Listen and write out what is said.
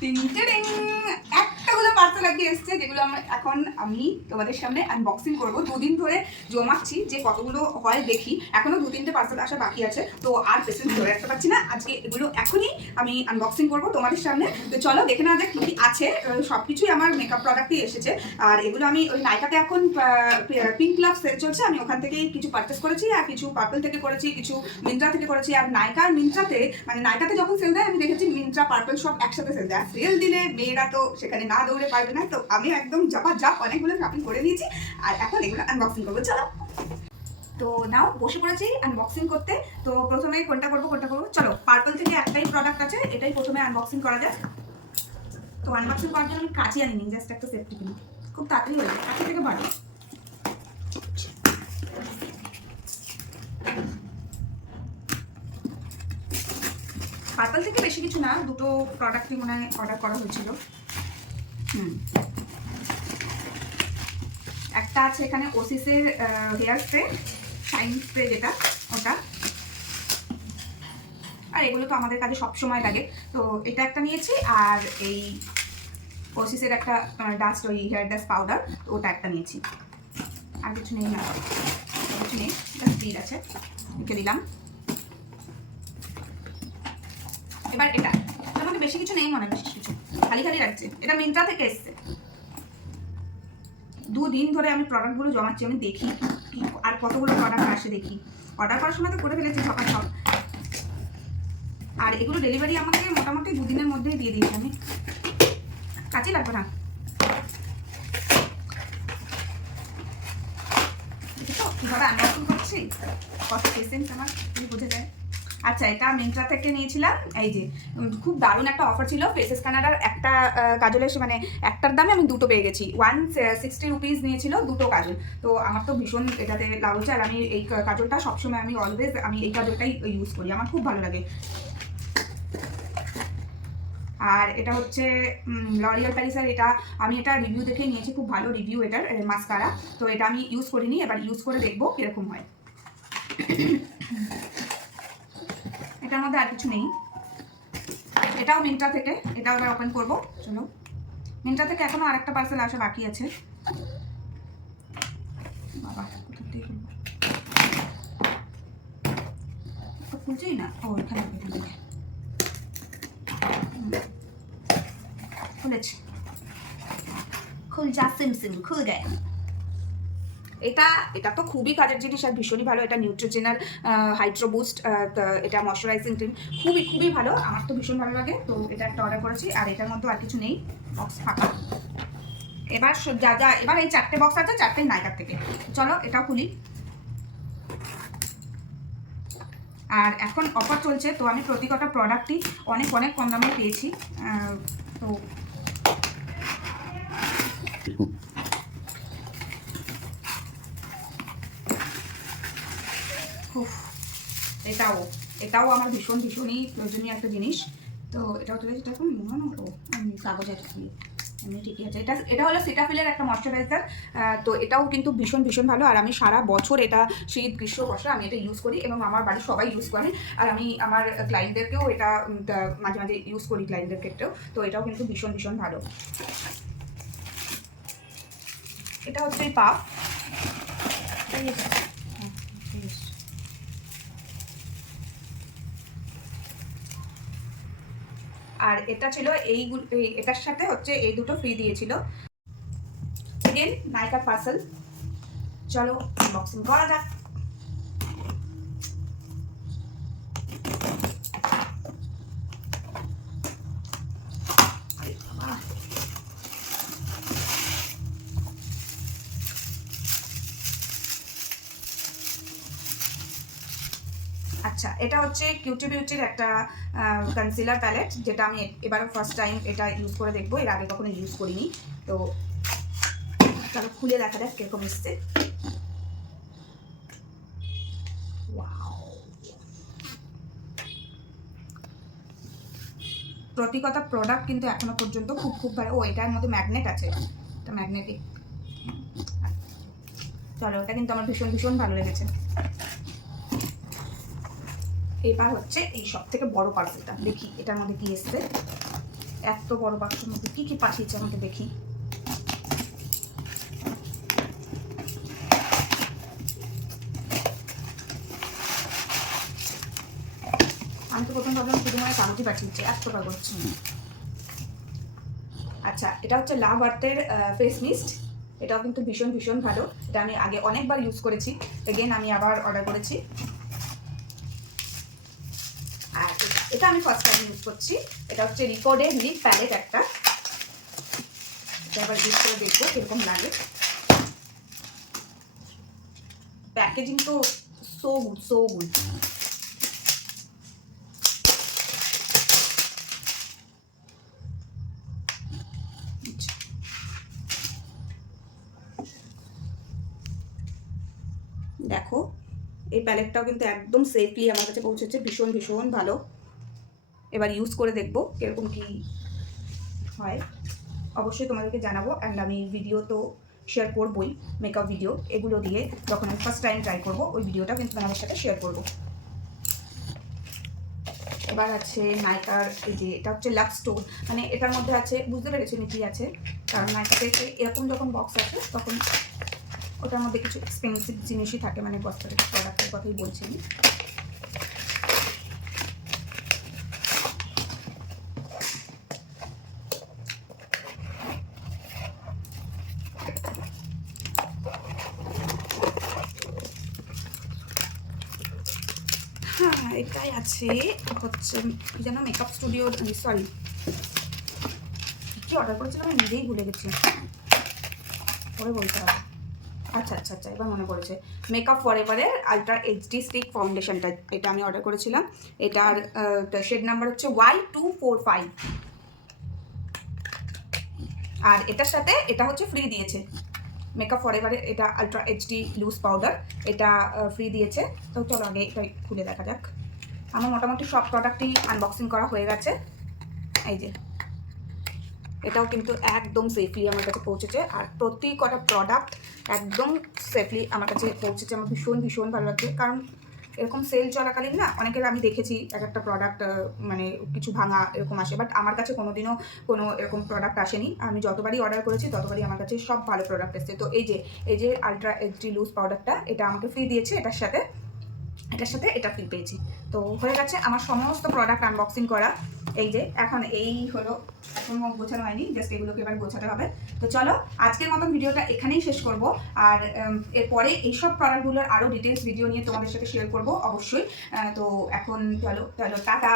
তিনটে ring একটাগুলো parcel আগে এসছে, যেগুলো আমার এখন আমি তোমাদের সামনে আনবক্সিং করব। দুদিন ধরে জমাচ্ছি যে কতগুলো হয় দেখি। এখনও দু তিনটে পার্সেল আসা বাকি আছে, তো আর পেশেন্ট ধরে রাখতে পারছি না। আজকে এগুলো এখনই আমি আনবক্সিং করব তোমাদের সামনে। তো চলো দেখে না যাক কী কী আছে। সব কিছুই আমার মেকআপ প্রোডাক্টই এসেছে। আর এগুলো আমি ওই নাইকাতে এখন পিঙ্ক ক্লাব সেল চলছে। আমি ওখান থেকেই কিছু পারচেস করেছি, আর কিছু পার্পল থেকে করেছি, কিছু মিন্ত্রা থেকে করেছি। আর নাইকা আর মিন্ত্রাতে মানে নাইকাতে যখন সেল দেয়, আমি দেখেছি মিন্ত্রা পার্পল সব একসাথে সেল দেয়। সেল দিলে মেয়েরা তো সেখানে না দৌড়ে পারবে না। তো আমি একদম জাপা জাপ অনেকগুলো শপিং করে নিয়েছি। আর এখন এগুলো আনবক্সিং করব, চলো। তো নাও, বসে পড়েছি আনবক্সিং করতে। তো প্রথমে কোনটা করব কোনটা করব? চলো পার্পল থেকে একটাই প্রোডাক্ট আছে, এটাই প্রথমে আনবক্সিং করা যাক। তো আনবক্সিং করার জন্য আমি কাঁচি আনিনি জাস্ট একটা সেফটি কিনি খুব তাড়াতাড়ি হয়ে যায় থেকে ভালো পার্পল থেকে বেশি কিছু না, দুটো প্রোডাক্টই মনে হয় অর্ডার করা হয়েছিল। একটা আছে এখানে ওসিসের হেয়ার স্প্রে, শাইন স্প্রে যেটা, ওটা। আর এগুলো তো আমাদের কাছে সব সময় লাগে। তো এটা একটা নিয়েছি, আর এই ওসিসের একটা ডাস্ট ওই হেয়ার ডাস্ট পাউডার তো ওটা একটা নিয়েছি। আর কিছু নেই না কিছু নেই স্পিড আছে রেখে দিলাম। এবার এটা এটার বেশি কিছু নেই মনে বেশি কিছু। খালি খালি লাগছে এটা মিন্ত্রা থেকে এসছে। দুদিন ধরে আমি প্রোডাক্টগুলো জমাচ্ছি, আমি দেখি আর কতগুলো প্রোডাক্ট আসে দেখি। অর্ডার করার সময় তো করে ফেলেছি সকাল সব। আর এগুলো ডেলিভারি আমাকে মোটামুটি দুদিনের মধ্যেই দিয়ে দিয়েছি আমি। কাজে লাগবে না। কীভাবে আনবক্সিং করছি? কত পেশেন্স আমার বুঝে যায়? আচ্ছা এটা মিন্ত্রা থেকে নিয়েছিলাম। এই যে খুব দারুণ একটা অফার ছিল। ফেসেস কানাডার একটা কাজলের মানে একটার দামে আমি দুটো পেয়ে গেছি। ওয়ান সিক্সটি রুপিস নিয়েছিল দুটো কাজল। তো আমার তো ভীষণ এটাতে হচ্ছে আর আমি এই কাজলটা সবসময় আমি অলওয়েজ আমি এই কাজলটাই ইউজ করি। আমার খুব ভালো লাগে। আর এটা হচ্ছে লরিয়াল প্যারিসের এটা। আমি এটা রিভিউ দেখে নিয়েছি, খুব ভালো রিভিউ এটার মাস্কারা তো এটা আমি ইউজ করিনি, এবার ইউজ করে দেখব কীরকম হয়। এটার মধ্যে আর কিছু নেই। এটাও মিন্ট্রা থেকে, এটাও এবার ওপেন করব। চলো। মিন্ট্রা থেকে এখনও আরেকটা পার্সেল আসা বাকি আছে। বাবা? খুলছেই না। ও, এখানে। খুলেছে। খুল যা সিম সিম, খুল গায়ে। এটা এটা তো খুবই কাজের জিনিস আর ভীষণই ভালো। এটা নিউট্রিজেনার হাইড্রো বুস্ট এটা ময়শ্চারাইজিং ক্রিম খুবই খুবই ভালো। আমার তো ভীষণ ভালো লাগে। তো এটা একটা অর্ডার করেছি। আর এটার মধ্যে আর কিছু নেই। বক্স ফাঁকা। এবার যা যা, এবার এই চারটে বক্স আছে চারটে নাইকার থেকে। চলো, এটাও খুলি। আর এখন অফার চলছে। তো আমি প্রতি কটা প্রোডাক্টই অনেক অনেক কম দামে পেয়েছি। তো এটাও এটাও আমার ভীষণ, ভীষণই প্রয়োজনীয় একটা জিনিস। তো এটাও তুলেছি এটা এখন মনে ও আমি কাগজে একটা এমনি ঠিকই আছে। এটা এটা হলো সিটাফিলের একটা ময়শ্চারাইজার তো এটাও কিন্তু ভীষণ ভীষণ ভালো। আর আমি সারা বছর এটা শীত, গ্রীষ্ম, বর্ষা আমি এটা ইউজ করি এবং আমার বাড়ির সবাই ইউজ করে। আর আমি আমার ক্লায়েন্টদেরকেও এটা মাঝে মাঝে ইউজ করি ক্লায়েন্টদের ক্ষেত্রেও। তো এটাও কিন্তু ভীষণ ভীষণ ভালো। এটা হচ্ছে এই পাপ এটাই এসেছে। হ্যাঁ, এটাই এসেছে। আর এটা ছিল এই এটার সাথে হচ্ছে এই দুটো ফ্রি দিয়েছিল। নাইকা পার্সেল। চলো বক্সিং করা যাক। আচ্ছা এটা হচ্ছে কিউটি বিউটির একটা কনসিলার প্যালেট যেটা আমি এবারে ফার্স্ট টাইম এটা ইউজ করে দেখব, এর আগে কখনো ইউজ করিনি। তো, চলো খুলে দেখা যাক কীরকম এসছে! প্রতিকতা প্রোডাক্ট কিন্তু এখনও পর্যন্ত খুব খুব ভালো। ও, এটার মধ্যে ম্যাগনেট আছে। এটা ম্যাগনেটিক চলো, এটা কিন্তু আমার ভীষণ ভীষণ ভালো লেগেছে। এবার হচ্ছে এই সব থেকে বড় পার্সেলটা। দেখি এটার মধ্যে কি এসছে? এত বড় বাক্সের মধ্যে কী কী পাঠিয়েছে আমাকে দেখি। আমি তো প্রথম ভাবলাম শুধু মানে কাগজই পাঠিয়েছে এত কাগজ আচ্ছা এটা হচ্ছে লাভ আর্থের ফেস মিস্ট। এটাও কিন্তু ভীষণ ভীষণ ভালো। এটা আমি আগে অনেকবার ইউজ করেছি। এগেন আমি আবার অর্ডার করেছি আর এটা- আমি ফার্স্ট টাইম ইউজ করছি, এটা হচ্ছে রিকর্ডের লিপ প্যালেট একটা। এবার ইউজ করে দেখব কীরকম লাগে। প্যাকেজিং তো সো গুড সো গুড দেখো, এই প্যালেটটাও কিন্তু একদম সেফলি আমার কাছে পৌঁছেছে, ভীষণ ভীষণ ভালো। এবার ইউজ করে দেখব কীরকম কি হয়। অবশ্যই তোমাদেরকে জানাব অ্যান্ড আমি ভিডিও তো শেয়ার করবোই মেকআপ ভিডিও এগুলো দিয়ে যখন আমি ফার্স্ট টাইম ট্রাই করব, ওই ভিডিওটা কিন্তু তোমাদের সাথে শেয়ার করব। এবার আছে নাইকার এই যে, এটা হচ্ছে লাভ স্টোন মানে এটার মধ্যে আছে, বুঝতে পেরেছি কি আছে? কারণ নাইকাতে এরকম যখন বক্স আছে, তখন ওটার মধ্যে কিছু এক্সপেন্সিভ জিনিসই থাকে মানে কসমেটিক প্রোডাক্টের কথাই বলছি আমি হ্যাঁ এটাই আছে, হচ্ছে, কি যেন মেকআপ স্টুডিও সরি কি অর্ডার করেছিলাম আমি নিজেই ভুলে গেছি। পরে বলতে হবে। আচ্ছা আচ্ছা আচ্ছা এবার মনে পড়েছে। মেকআপ ফর এভারের আলট্রা এইচডি স্টিক ফাউন্ডেশনটা এটা আমি অর্ডার করেছিলাম। এটার শেড নাম্বার হচ্ছে ওয়াই টু ফোর ফাইভ আর এটার সাথে, এটা হচ্ছে ফ্রি দিয়েছে। মেকআপ ফর এভারের এটা আলট্রা এইচডি লুজ পাউডার এটা ফ্রি দিয়েছে। তো চলো আগে এটা খুলে দেখা যাক। আমার মোটামুটি সব প্রোডাক্টই আনবক্সিং করা হয়ে গেছে। এই যে, এটাও কিন্তু একদম সেফলি আমার কাছে পৌঁছেছে। আর প্রতি কটা প্রোডাক্ট একদম সেফলি আমার কাছে পৌঁছেছে। আমার ভীষণ ভীষণ ভালো লাগছে। কারণ এরকম সেল চলাকালীন না, অনেকের আমি দেখেছি এক একটা প্রোডাক্ট মানে কিছু ভাঙা এরকম আসে। বাট আমার কাছে কোনোদিনও কোনো এরকম প্রোডাক্ট আসেনি। আমি যতবারই অর্ডার করেছি, ততবারই আমার কাছে সব ভালো প্রোডাক্ট এসেছে। তো এই যে এই যে আলট্রা এইচডি লুজ পাউডারটা এটা আমাকে ফ্রি দিয়েছে এটার সাথে। এটার সাথে এটা ফিল পেয়েছি। তো হয়ে গেছে আমার সমস্ত প্রোডাক্ট আনবক্সিং করা। এই যে, এখন এই হলো, এখন গোছানো হয়নি জাস্ট এগুলোকে এবার গোছাতে হবে। তো চলো, আজকের মতন ভিডিওটা এখানেই শেষ করব। আর এরপরে এইসব প্রোডাক্টগুলোর আরও ডিটেলস ভিডিও নিয়ে তোমাদের সাথে শেয়ার করব, অবশ্যই। তো এখন চলো চলো, টাটা!